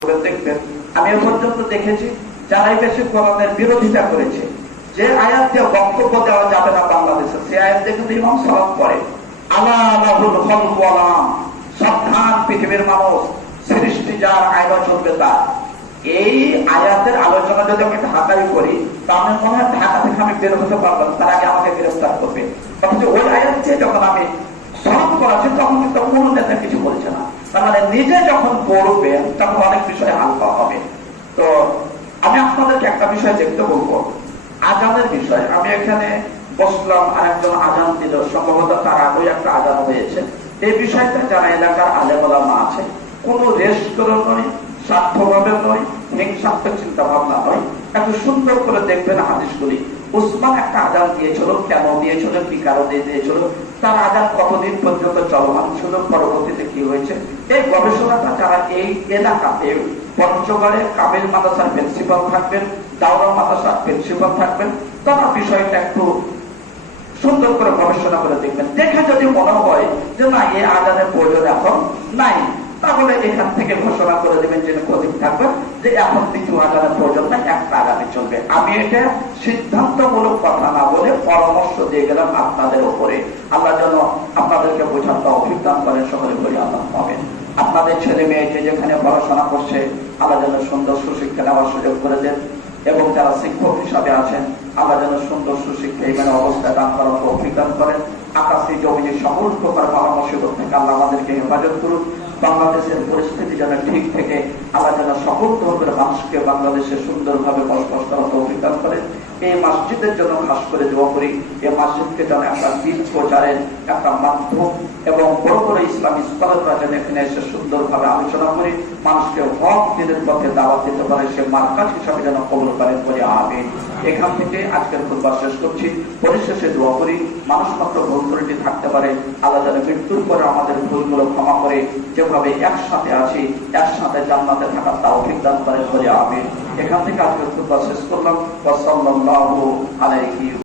দেখবেন আমি এ পর্যন্ত দেখেছি যারাই বেশি কোরআনের বিরোধিতা করেছে, যে আয়াত দিয়ে বক্তব্য দেওয়া যাবে না বাংলাদেশে, সে আয়াত দিয়ে কিন্তু ইমাম সালাত করে সাবধান পৃথিবীর মানুষ, সৃষ্টি যার আইন চলবে তার। এই আয়াতের আলোচনা যদি আমি ঢাকায় করি তাহলে মনে হয় ঢাকা থেকে আমি বের হতে পারবো না, তার আগে আমাকে গ্রেফতার করবে। অথচ ওই আয়াত দিয়ে যখন আমি স্মরণ করাচ্ছি তখন কিন্তু কোন নেতা কিছু বলছে না। তার মানে নিজে যখন পড়বে তখন অনেক বিষয় হালকা হবে। তো আমি আপনাদেরকে একটা বিষয় দেখতে বলবো, আজানের বিষয়। আমি এখানে বসলাম, আরেকজন আজান দিল, সম্ভবত তার আগেই একটা আজান হয়েছে। এই বিষয়টা যারা এলাকার আলেম ওলামা আছে, কোন রেশ করে নয়, স্বার্থভাবে নয়, হিংসাত্মক চিন্তা ভাবনা নয়, এত সুন্দর করে দেখবেন হাদিসগুলি। উসমান একটা আজান দিয়েছিল, কেন দিয়েছিল, কি কারণে দিয়েছিল, তার আজান কতদিন পর্যন্ত চলমান ছিল, পরবর্তীতে কি হয়েছে, এই গবেষণাটা যারা এই এলাকাতে পঞ্চগড়ে কামিল মাদ্রাসার প্রিন্সিপাল থাকবেন, দাওরা মাদ্রাসার প্রিন্সিপাল থাকবেন, তারা বিষয়টা একটু সুন্দর করে গবেষণা করে দেখবেন। দেখে যদি মনে হয় যে না এই আজানের প্রয়োজন এখন নাই, তাহলে এখান থেকে ঘোষণা করে দেবেন যে কদিন থাকবে যে এখন দ্বিতীয় আজানের প্রয়োজন নাই, একটা আগামী চলবে। আমি এটা সিদ্ধান্তমূলক কথা না বলে পরামর্শ দিয়ে গেলাম আপনাদের উপরে। আল্লাহ যেন আপনাদেরকে বোঝার তৌফিক দান করেন, সকলে বলে আল্লাহ পাবেন। আপনাদের ছেলে মেয়ে যে যেখানে পড়াশোনা করছে আল্লাহ যেন সুন্দর সুশিক্ষা নেওয়ার সুযোগ করে দেন, এবং যারা শিক্ষক হিসাবে আছেন আল্লাহ যেন সুন্দর সুশিক্ষা এখানে অবস্থায় দান করার তৌফিক দান করেন। আকাশী জমিনে সকল প্রকার বালা মুসিবত থেকে আল্লাহ আমাদেরকে হেফাজত করুন। বাংলাদেশের পরিস্থিতি যেন ঠিক থেকে আল্লাহ যেন সকল ধর্মের মানুষকে বাংলাদেশে সুন্দরভাবে বসবাস করার তৌফিক দান করেন। এই মসজিদের জন্য খাস করে দোয়া করি, এই মসজিদকে যেন একটা দিন প্রচারের একটা মাধ্যম এবং বড় বড় ইসলামী স্কলাররা যেন এখানে এসে সুন্দরভাবে আলোচনা করে মানুষকে হক দিনের পথে দাওয়াত দিতে পারে, সে মার্কাজ হিসাবে যেন কবুল করেন বলে আমিন। এখান থেকে আজকের খুতবা শেষ করছি। পরিশেষে দোয়া করি মানুষ মাত্র ভুল ত্রুটি থাকতে পারে, আল্লাহ যেন মৃত্যুর পরে আমাদের ভুলগুলো ক্ষমা করে যেভাবে একসাথে আছি একসাথে জান্নাতে থাকার তৌফিক দান করেন বলে আমিন। এখান থেকে আজকের খুতবা শেষ করলাম। ওয়া সাল্লাল্লাহু আলাইহি